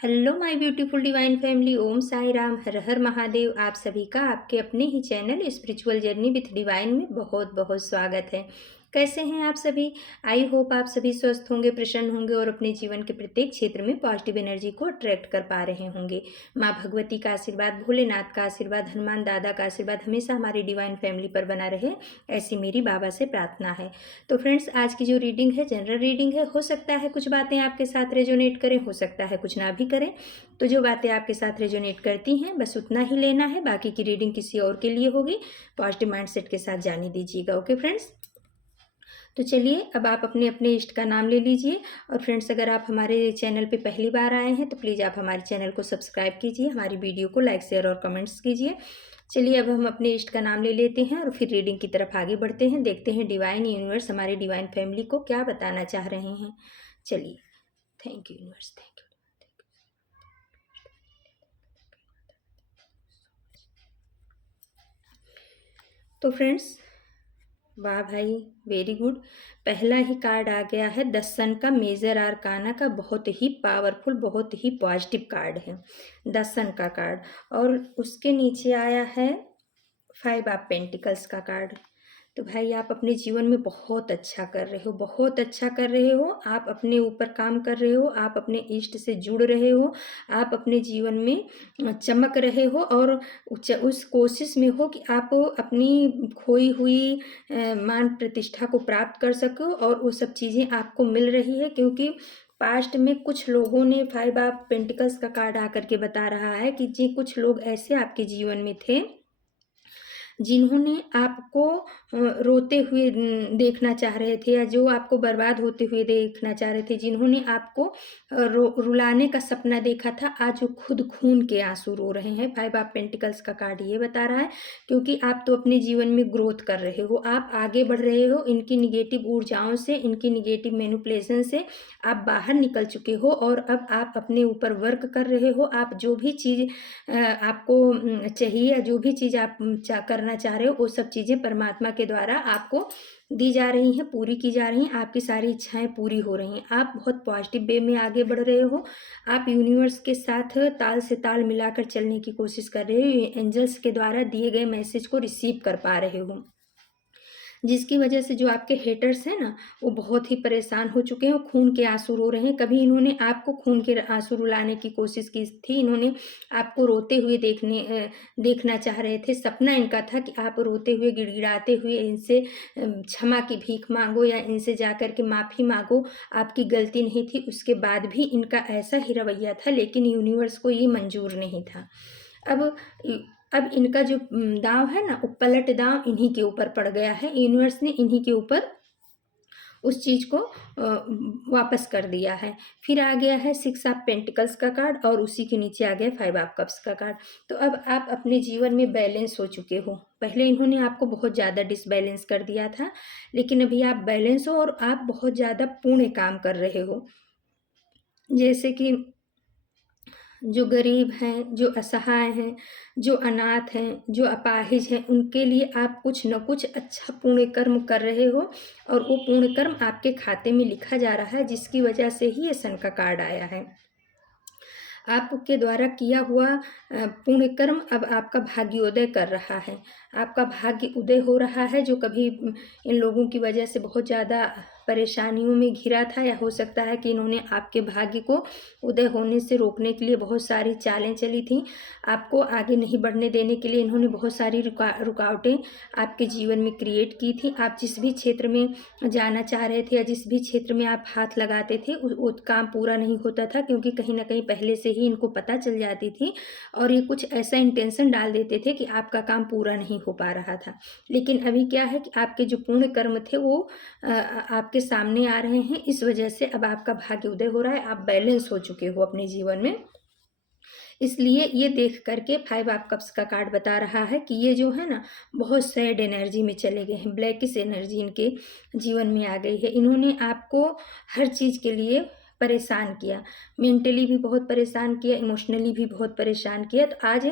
Hello my beautiful divine family. Om Sai Ram, Har Har Mahadev. आप सभी का आपके अपने ही channel spiritual journey with divine में बहुत बहुत स्वागत है। कैसे हैं आप सभी? आई होप आप सभी स्वस्थ होंगे, प्रसन्न होंगे और अपने जीवन के प्रत्येक क्षेत्र में पॉजिटिव एनर्जी को अट्रैक्ट कर पा रहे होंगे। माँ भगवती का आशीर्वाद, भोलेनाथ का आशीर्वाद, हनुमान दादा का आशीर्वाद हमेशा हमारी डिवाइन फैमिली पर बना रहे, ऐसी मेरी बाबा से प्रार्थना है। तो फ्रेंड्स, आज की जो रीडिंग है जनरल रीडिंग है। हो सकता है कुछ बातें आपके साथ रेजोनेट करें, हो सकता है कुछ ना भी करें। तो जो बातें आपके साथ रेजोनेट करती हैं बस उतना ही लेना है, बाकी की रीडिंग किसी और के लिए होगी। पॉजिटिव माइंडसेट के साथ जाने दीजिएगा। ओके फ्रेंड्स, तो चलिए अब आप अपने अपने इष्ट का नाम ले लीजिए। और फ्रेंड्स, अगर आप हमारे चैनल पे पहली बार आए हैं तो प्लीज़ आप हमारे चैनल को सब्सक्राइब कीजिए, हमारी वीडियो को लाइक शेयर और कमेंट्स कीजिए। चलिए अब हम अपने इष्ट का नाम ले लेते हैं और फिर रीडिंग की तरफ आगे बढ़ते हैं। देखते हैं डिवाइन यूनिवर्स हमारे डिवाइन फैमिली को क्या बताना चाह रहे हैं। चलिए, thank you universe, thank you. तो फ्रेंड्स, वाह भाई, वेरी गुड। पहला ही कार्ड आ गया है द सन का, मेजर आर्काना का। बहुत ही पावरफुल, बहुत ही पॉजिटिव कार्ड है द सन का कार्ड। और उसके नीचे आया है 5 ऑफ पेंटिकल्स का कार्ड। तो भाई आप अपने जीवन में बहुत अच्छा कर रहे हो, बहुत अच्छा कर रहे हो। आप अपने ऊपर काम कर रहे हो, आप अपने इष्ट से जुड़ रहे हो, आप अपने जीवन में चमक रहे हो और उस कोशिश में हो कि आप अपनी खोई हुई मान प्रतिष्ठा को प्राप्त कर सको। और वो सब चीज़ें आपको मिल रही है, क्योंकि पास्ट में कुछ लोगों ने 5 ऑफ पेंटिकल्स का कार्ड आकर के बता रहा है कि जी कुछ लोग ऐसे आपके जीवन में थे जिन्होंने आपको रोते हुए देखना चाह रहे थे, या जो आपको बर्बाद होते हुए देखना चाह रहे थे, जिन्होंने आपको रुलाने का सपना देखा था, आज वो खुद खून के आंसू रो रहे हैं। 5 ऑफ पेंटिकल्स का कार्ड ये बता रहा है, क्योंकि आप तो अपने जीवन में ग्रोथ कर रहे हो, आप आगे बढ़ रहे हो। इनकी निगेटिव ऊर्जाओं से, इनकी निगेटिव मैनिपुलेशन से आप बाहर निकल चुके हो और अब आप अपने ऊपर वर्क कर रहे हो। आप जो भी चीज़ आपको चाहिए, या जो भी चीज़ आप करना चाह रहे हो, वो सब चीज़ें परमात्मा के द्वारा आपको दी जा रही हैं, पूरी की जा रही हैं। आपकी सारी इच्छाएं पूरी हो रही हैं। आप बहुत पॉजिटिव वे में आगे बढ़ रहे हो। आप यूनिवर्स के साथ ताल से ताल मिलाकर चलने की कोशिश कर रहे हो। एंजल्स के द्वारा दिए गए मैसेज को रिसीव कर पा रहे हो, जिसकी वजह से जो आपके हेटर्स हैं ना, वो बहुत ही परेशान हो चुके हैं, खून के आंसू रो रहे हैं। कभी इन्होंने आपको खून के आंसू रुलाने की कोशिश की थी, इन्होंने आपको रोते हुए देखना चाह रहे थे। सपना इनका था कि आप रोते हुए, गिड़गिड़ाते हुए इनसे क्षमा की भीख मांगो, या इनसे जाकर के माफ़ी मांगो। आपकी गलती नहीं थी, उसके बाद भी इनका ऐसा ही रवैया था, लेकिन यूनिवर्स को ये मंजूर नहीं था। अब अब इनका जो दाँव है ना, वो पलट दाँव इन्हीं के ऊपर पड़ गया है। यूनिवर्स ने इन्हीं के ऊपर उस चीज़ को वापस कर दिया है। फिर आ गया है 6 ऑफ पेंटिकल्स का कार्ड और उसी के नीचे आ गया 5 ऑफ कप्स का कार्ड। तो अब आप अपने जीवन में बैलेंस हो चुके हो। पहले इन्होंने आपको बहुत ज़्यादा डिसबैलेंस कर दिया था, लेकिन अभी आप बैलेंस हो और आप बहुत ज़्यादा पुण्य काम कर रहे हो। जैसे कि जो गरीब हैं, जो असहाय हैं, जो अनाथ हैं, जो अपाहिज हैं, उनके लिए आप कुछ न कुछ अच्छा पुण्य कर्म कर रहे हो। और वो पुण्य कर्म आपके खाते में लिखा जा रहा है, जिसकी वजह से ही ये सन का कार्ड आया है। आपके द्वारा किया हुआ पुण्य कर्म अब आपका भाग्योदय कर रहा है। आपका भाग्य उदय हो रहा है। जो कभी इन लोगों की वजह से बहुत ज़्यादा परेशानियों में घिरा था, या हो सकता है कि इन्होंने आपके भाग्य को उदय होने से रोकने के लिए बहुत सारी चालें चली थीं। आपको आगे नहीं बढ़ने देने के लिए इन्होंने बहुत सारी रुकावटें आपके जीवन में क्रिएट की थी। आप जिस भी क्षेत्र में जाना चाह रहे थे, या जिस भी क्षेत्र में आप हाथ लगाते थे, वो काम पूरा नहीं होता था, क्योंकि कहीं ना कहीं पहले से ही इनको पता चल जाती थी और ये कुछ ऐसा इंटेंशन डाल देते थे कि आपका काम पूरा नहीं हो पा रहा था। लेकिन अभी क्या है कि आपके जो पुण्य कर्म थे वो आपके सामने आ रहे हैं। इस वजह से अब आपका भाग्य उदय हो रहा है। आप बैलेंस हो चुके हो अपने जीवन में। इसलिए ये देख करके 5 ऑफ कप्स का कार्ड बता रहा है कि ये जो है ना, बहुत सैड एनर्जी में चले गए हैं। ब्लैकिश एनर्जी इनके जीवन में आ गई है। इन्होंने आपको हर चीज़ के लिए परेशान किया, मेंटली भी बहुत परेशान किया, इमोशनली भी बहुत परेशान किया। तो आज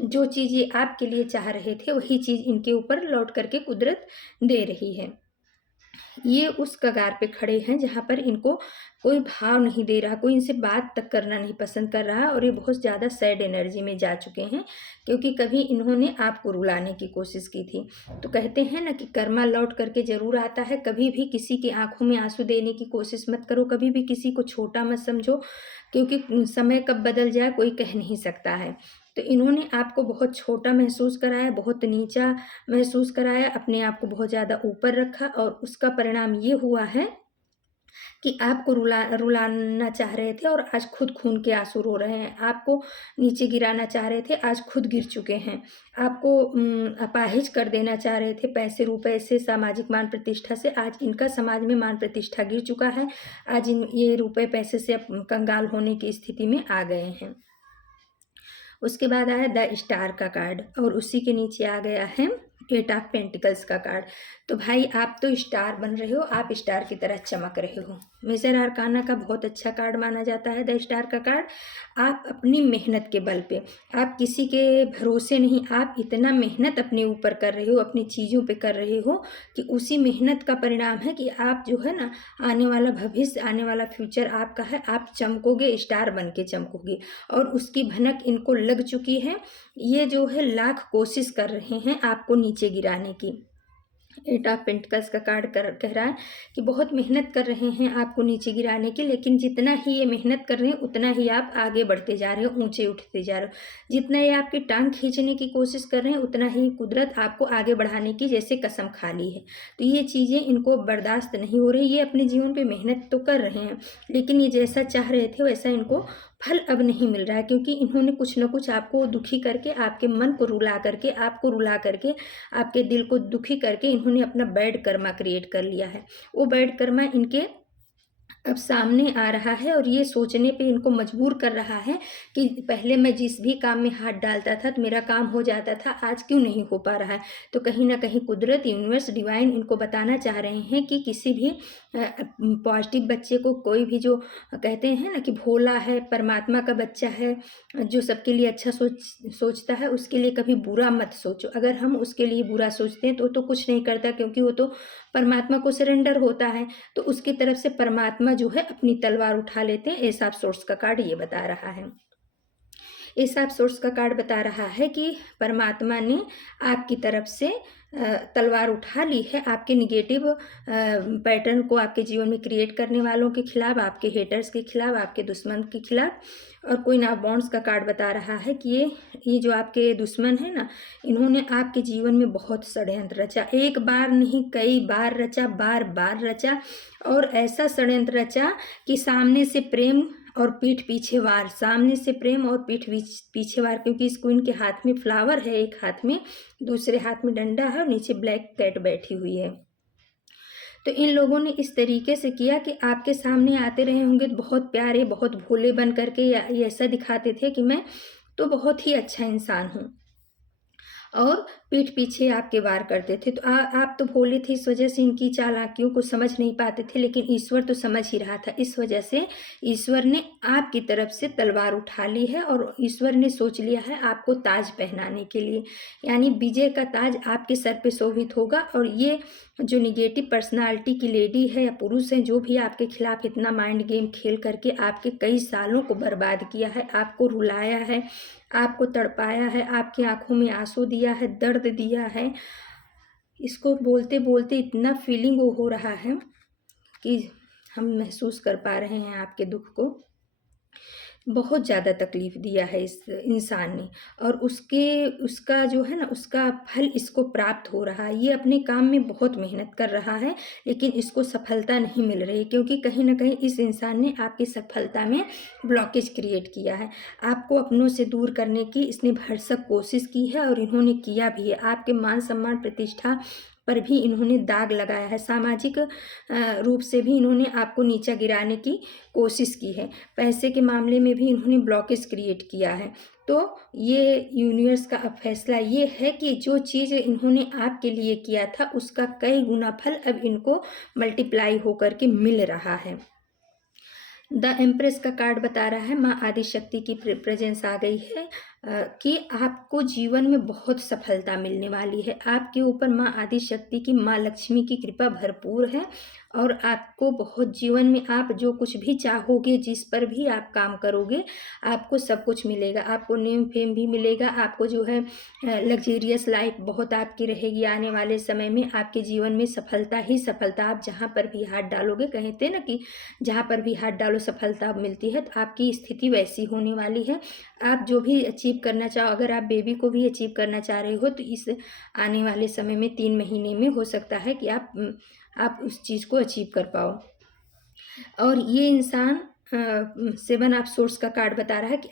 जो चीज़ ये आपके लिए चाह रहे थे, वही चीज़ इनके ऊपर लौट करके कुदरत दे रही है। ये उस कगार पे खड़े हैं जहाँ पर इनको कोई भाव नहीं दे रहा, कोई इनसे बात तक करना नहीं पसंद कर रहा, और ये बहुत ज़्यादा सैड एनर्जी में जा चुके हैं क्योंकि कभी इन्होंने आपको रुलाने की कोशिश की थी। तो कहते हैं ना कि कर्मा लौट करके ज़रूर आता है। कभी भी किसी की आंखों में आंसू देने की कोशिश मत करो, कभी भी किसी को छोटा मत समझो, क्योंकि समय कब बदल जाए कोई कह नहीं सकता है। तो इन्होंने आपको बहुत छोटा महसूस कराया, बहुत नीचा महसूस कराया, अपने आप को बहुत ज़्यादा ऊपर रखा, और उसका परिणाम ये हुआ है कि आपको रुलाना चाह रहे थे और आज खुद खून के आंसू रो रहे हैं। आपको नीचे गिराना चाह रहे थे, आज खुद गिर चुके हैं। आपको अपाहिज कर देना चाह रहे थे पैसे रुपए से, सामाजिक मान प्रतिष्ठा से, आज इनका समाज में मान प्रतिष्ठा गिर चुका है। आज ये रुपए पैसे से अब कंगाल होने की स्थिति में आ गए हैं। उसके बाद आया द स्टार का कार्ड, और उसी के नीचे आ गया है 8 ऑफ पेंटिकल्स का कार्ड। तो भाई आप तो स्टार बन रहे हो, आप स्टार की तरह चमक रहे हो। मेजर आर्काना का बहुत अच्छा कार्ड माना जाता है द स्टार का कार्ड। आप अपनी मेहनत के बल पे, आप किसी के भरोसे नहीं, आप इतना मेहनत अपने ऊपर कर रहे हो, अपनी चीज़ों पे कर रहे हो कि उसी मेहनत का परिणाम है कि आप जो है ना, आने वाला भविष्य, आने वाला फ्यूचर आपका है। आप चमकोगे, स्टार बन के चमकोगे, और उसकी भनक इनको लग चुकी है। ये जो है लाख कोशिश कर रहे हैं आपको नीचे गिराने की। 8 ऑफ पेंटिकल्स का कार्ड कह रहा है कि बहुत मेहनत कर रहे हैं आपको नीचे गिराने की, लेकिन जितना ही ये मेहनत कर रहे हैं उतना ही आप आगे बढ़ते जा रहे हो, ऊंचे उठते जा रहे हो। जितना ये आपकी टांग खींचने की कोशिश कर रहे हैं उतना ही कुदरत आपको आगे बढ़ाने की जैसे कसम खा ली है। तो ये चीज़ें इनको बर्दाश्त नहीं हो रही। ये अपने जीवन पर मेहनत तो कर रहे हैं, लेकिन ये जैसा चाह रहे थे वैसा इनको फल अब नहीं मिल रहा है, क्योंकि इन्होंने कुछ न कुछ आपको दुखी करके, आपके मन को रुला करके, आपको रुला करके, आपके दिल को दुखी करके इन्होंने अपना बैड कर्मा क्रिएट कर लिया है। वो बैड कर्मा इनके अब सामने आ रहा है, और ये सोचने पे इनको मजबूर कर रहा है कि पहले मैं जिस भी काम में हाथ डालता था तो मेरा काम हो जाता था, आज क्यों नहीं हो पा रहा है। तो कहीं ना कहीं कुदरत, यूनिवर्स, डिवाइन इनको बताना चाह रहे हैं कि किसी भी पॉजिटिव बच्चे को, कोई भी जो कहते हैं ना कि भोला है, परमात्मा का बच्चा है, जो सबके लिए अच्छा सोचता है, उसके लिए कभी बुरा मत सोचो। अगर हम उसके लिए बुरा सोचते हैं तो कुछ नहीं करता, क्योंकि वो तो परमात्मा को सरेंडर होता है। तो उसकी तरफ से परमात्मा जो है अपनी तलवार उठा लेते हैं। एस ऑफ सोर्स का कार्ड ये बता रहा है। एस ऑफ सोर्स का कार्ड बता रहा है कि परमात्मा ने आपकी तरफ से तलवार उठा ली है, आपके निगेटिव पैटर्न को आपके जीवन में क्रिएट करने वालों के खिलाफ, आपके हेटर्स के खिलाफ, आपके दुश्मन के खिलाफ। और क्वीन ऑफ वॉन्ड्स का कार्ड बता रहा है कि ये जो आपके दुश्मन है ना, इन्होंने आपके जीवन में बहुत षड्यंत्र रचा। एक बार नहीं, कई बार रचा, बार बार रचा, और ऐसा षड्यंत्र रचा कि सामने से प्रेम और पीठ पीछे वार, सामने से प्रेम और पीठ पीछे वार, क्योंकि इस क्वीन के हाथ में फ्लावर है एक हाथ में, दूसरे हाथ में डंडा है, और नीचे ब्लैक कैट बैठी हुई है। तो इन लोगों ने इस तरीके से किया कि आपके सामने आते रहे होंगे बहुत प्यारे, बहुत भोले बन करके, या ऐसा दिखाते थे कि मैं तो बहुत ही अच्छा इंसान हूँ, और पीठ पीछे आपके वार करते थे। तो आप तो भोले थे, इस वजह से इनकी चालाकियों को समझ नहीं पाते थे, लेकिन ईश्वर तो समझ ही रहा था। इस वजह से ईश्वर ने आपकी तरफ से तलवार उठा ली है, और ईश्वर ने सोच लिया है आपको ताज पहनाने के लिए, यानी विजय का ताज आपके सर पे शोभित होगा। और ये जो निगेटिव पर्सनालिटी की लेडी है या पुरुष है, जो भी आपके खिलाफ इतना माइंड गेम खेल करके आपके कई सालों को बर्बाद किया है, आपको रुलाया है, आपको तड़पाया है, आपकी आंखों में आंसू दिया है, दर्द दिया है, इसको बोलते बोलते इतना फीलिंग वो हो रहा है कि हम महसूस कर पा रहे हैं आपके दुख को। बहुत ज़्यादा तकलीफ़ दिया है इस इंसान ने, और उसका जो है ना, उसका फल इसको प्राप्त हो रहा है। ये अपने काम में बहुत मेहनत कर रहा है, लेकिन इसको सफलता नहीं मिल रही, क्योंकि कहीं ना कहीं इस इंसान ने आपकी सफलता में ब्लॉकेज क्रिएट किया है। आपको अपनों से दूर करने की इसने भरसक कोशिश की है, और इन्होंने किया भी है। आपके मान सम्मान प्रतिष्ठा पर भी इन्होंने दाग लगाया है। सामाजिक रूप से भी इन्होंने आपको नीचा गिराने की कोशिश की है। पैसे के मामले में भी इन्होंने ब्लॉकेज क्रिएट किया है। तो ये यूनिवर्स का अब फैसला ये है कि जो चीज़ इन्होंने आपके लिए किया था उसका कई गुना फल अब इनको मल्टीप्लाई होकर के मिल रहा है। द एम्प्रेस का कार्ड बता रहा है माँ आदिशक्ति की प्रेजेंस आ गई है। कि आपको जीवन में बहुत सफलता मिलने वाली है। आपके ऊपर माँ आदिशक्ति की, माँ लक्ष्मी की कृपा भरपूर है और आपको बहुत जीवन में आप जो कुछ भी चाहोगे, जिस पर भी आप काम करोगे, आपको सब कुछ मिलेगा। आपको नेम फेम भी मिलेगा, आपको जो है लग्ज़रियस लाइफ बहुत आपकी रहेगी। आने वाले समय में आपके जीवन में सफलता ही सफलता। आप जहाँ पर भी हाथ डालोगे, कहते हैं ना कि जहाँ पर भी हाथ डालो सफलता मिलती है, तो आपकी स्थिति वैसी होने वाली है। आप जो भी अचीव करना चाहो, अगर आप बेबी को भी अचीव करना चाह रहे हो, तो इस आने वाले समय में 3 महीने में हो सकता है कि आप उस चीज़ को अचीव कर पाओ। और ये इंसान 7 ऑफ सोर्स का कार्ड बता रहा है कि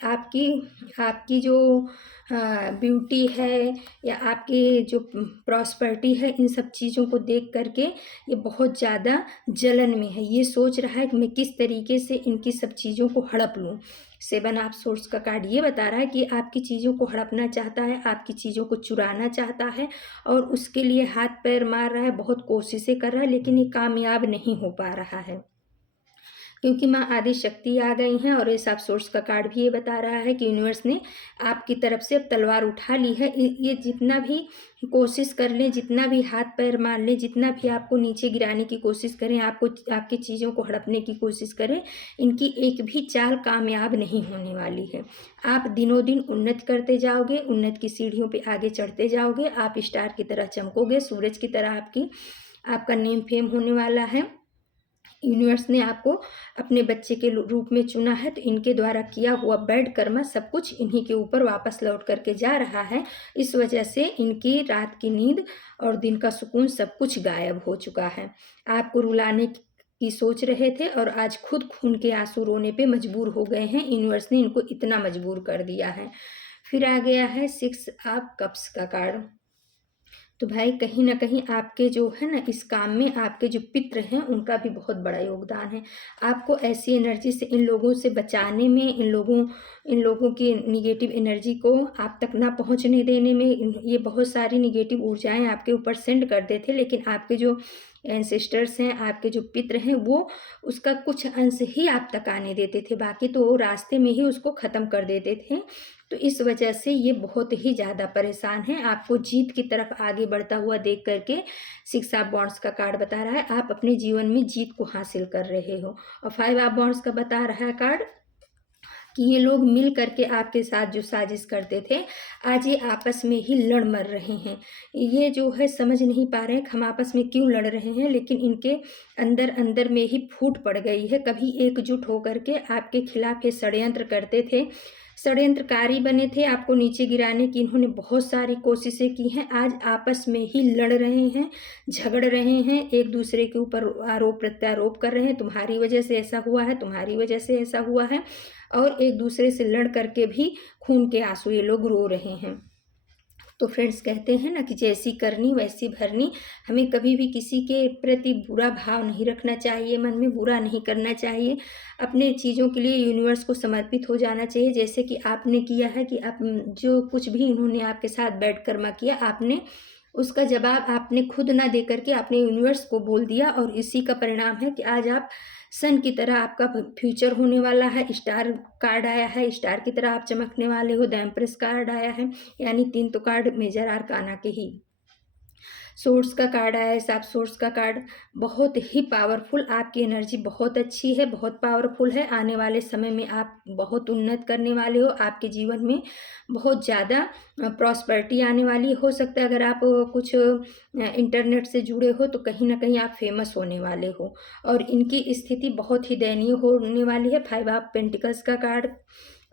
आपकी जो ब्यूटी है या आपकी जो प्रॉस्पेरिटी है, इन सब चीज़ों को देख करके ये बहुत ज़्यादा जलन में है। ये सोच रहा है कि मैं किस तरीके से इनकी सब चीज़ों को हड़प लूँ। 7 ऑफ सोर्स का कार्ड ये बता रहा है कि आपकी चीज़ों को हड़पना चाहता है, आपकी चीज़ों को चुराना चाहता है और उसके लिए हाथ पैर मार रहा है, बहुत कोशिशें कर रहा है, लेकिन ये कामयाब नहीं हो पा रहा है। क्योंकि माँ आदिशक्ति आ गई हैं और इस आप सोर्स का कार्ड भी ये बता रहा है कि यूनिवर्स ने आपकी तरफ से अब तलवार उठा ली है। ये जितना भी कोशिश कर लें, जितना भी हाथ पैर मार लें, जितना भी आपको नीचे गिराने की कोशिश करें, आपकी चीज़ों को हड़पने की कोशिश करें, इनकी एक भी चाल कामयाब नहीं होने वाली है। आप दिनों दिन उन्नति करते जाओगे, उन्नति की सीढ़ियों पे आगे चढ़ते जाओगे, आप स्टार की तरह चमकोगे, सूरज की तरह आपका नेम फेम होने वाला है। यूनिवर्स ने आपको अपने बच्चे के रूप में चुना है, तो इनके द्वारा किया हुआ बैड कर्म सब कुछ इन्हीं के ऊपर वापस लौट करके जा रहा है। इस वजह से इनकी रात की नींद और दिन का सुकून सब कुछ गायब हो चुका है। आपको रुलाने की सोच रहे थे और आज खुद खून के आंसू रोने पे मजबूर हो गए हैं। यूनिवर्स ने इनको इतना मजबूर कर दिया है। फिर आ गया है 6 ऑफ कप्स का कार्ड। तो भाई कहीं न कहीं आपके जो है ना इस काम में आपके जो पितृ हैं उनका भी बहुत बड़ा योगदान है। आपको ऐसी एनर्जी से इन लोगों से बचाने में, इन लोगों की नेगेटिव एनर्जी को आप तक ना पहुँचने देने में, ये बहुत सारी नेगेटिव ऊर्जाएँ आपके ऊपर सेंड करते थे, लेकिन आपके जो एंसेस्टर्स हैं, आपके जो पितृ हैं, वो उसका कुछ अंश ही आप तक आने देते थे, बाकी तो वो रास्ते में ही उसको ख़त्म कर देते थे। तो इस वजह से ये बहुत ही ज़्यादा परेशान हैं। आपको जीत की तरफ आगे बढ़ता हुआ देख करके 6 ऑफ वॉन्ड्स का कार्ड बता रहा है, आप अपने जीवन में जीत को हासिल कर रहे हो। और 5 ऑफ वॉन्ड्स का बता रहा है कार्ड कि ये लोग मिल करके आपके साथ जो साजिश करते थे, आज ये आपस में ही लड़ मर रहे हैं। ये जो है समझ नहीं पा रहे हैं कि हम आपस में क्यों लड़ रहे हैं, लेकिन इनके अंदर अंदर में ही फूट पड़ गई है। कभी एकजुट होकर के आपके खिलाफ ये षड्यंत्र करते थे, षड्यंत्रकारी बने थे, आपको नीचे गिराने की इन्होंने बहुत सारी कोशिशें की हैं। आज आपस में ही लड़ रहे हैं, झगड़ रहे हैं, एक दूसरे के ऊपर आरोप प्रत्यारोप कर रहे हैं, तुम्हारी वजह से ऐसा हुआ है, तुम्हारी वजह से ऐसा हुआ है, और एक दूसरे से लड़ करके भी खून के आंसू ये लोग रो रहे हैं। तो फ्रेंड्स कहते हैं ना कि जैसी करनी वैसी भरनी। हमें कभी भी किसी के प्रति बुरा भाव नहीं रखना चाहिए, मन में बुरा नहीं करना चाहिए। अपने चीज़ों के लिए यूनिवर्स को समर्पित हो जाना चाहिए, जैसे कि आपने किया है कि आप जो कुछ भी इन्होंने आपके साथ बैड कर्मा किया, आपने उसका जवाब आपने खुद ना दे करके आपने यूनिवर्स को बोल दिया, और इसी का परिणाम है कि आज आप सन की तरह आपका फ्यूचर होने वाला है। स्टार कार्ड आया है, स्टार की तरह आप चमकने वाले हो। द एम्प्रेस कार्ड आया है, यानी 3 तो कार्ड मेजर आर्काना के ही। सोर्स का कार्ड आया है, साफ सोर्स का कार्ड बहुत ही पावरफुल। आपकी एनर्जी बहुत अच्छी है, बहुत पावरफुल है। आने वाले समय में आप बहुत उन्नत करने वाले हो, आपके जीवन में बहुत ज़्यादा प्रॉस्पेरिटी आने वाली हो सकता है। अगर आप कुछ इंटरनेट से जुड़े हो तो कहीं ना कहीं आप फेमस होने वाले हो, और इनकी स्थिति बहुत ही दयनीय होने वाली है। 5 ऑफ पेंटिकल्स का कार्ड,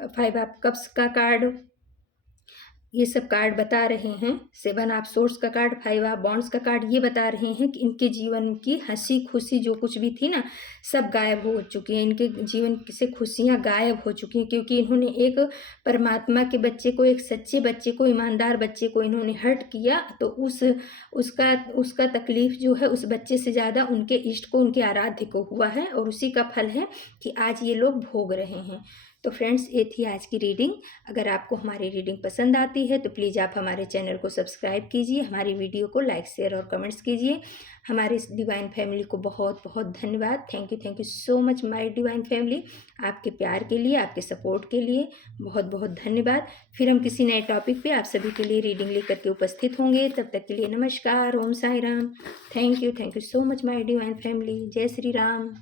5 ऑफ कप्स का कार्ड, ये सब कार्ड बता रहे हैं। 7 ऑफ सोर्स का कार्ड, 5 ऑफ वॉन्ड्स का कार्ड, ये बता रहे हैं कि इनके जीवन की हंसी खुशी जो कुछ भी थी ना, सब गायब हो चुकी है। इनके जीवन से खुशियाँ गायब हो चुकी हैं, क्योंकि इन्होंने एक परमात्मा के बच्चे को, एक सच्चे बच्चे को, ईमानदार बच्चे को इन्होंने हर्ट किया। तो उसका तकलीफ जो है उस बच्चे से ज़्यादा उनके इष्ट को, उनके आराध्य को हुआ है, और उसी का फल है कि आज ये लोग भोग रहे हैं। तो फ्रेंड्स, ये थी आज की रीडिंग। अगर आपको हमारी रीडिंग पसंद आती है तो प्लीज़ आप हमारे चैनल को सब्सक्राइब कीजिए, हमारी वीडियो को लाइक शेयर और कमेंट्स कीजिए। हमारी इस डिवाइन फैमिली को बहुत बहुत धन्यवाद। Thank you so much my divine family. आपके प्यार के लिए, आपके सपोर्ट के लिए बहुत बहुत धन्यवाद। फिर हम किसी नए टॉपिक पे आप सभी के लिए रीडिंग लेकर के उपस्थित होंगे। तब तक के लिए नमस्कार, Om Sai Ram. Thank you so much my divine family. जय श्री राम।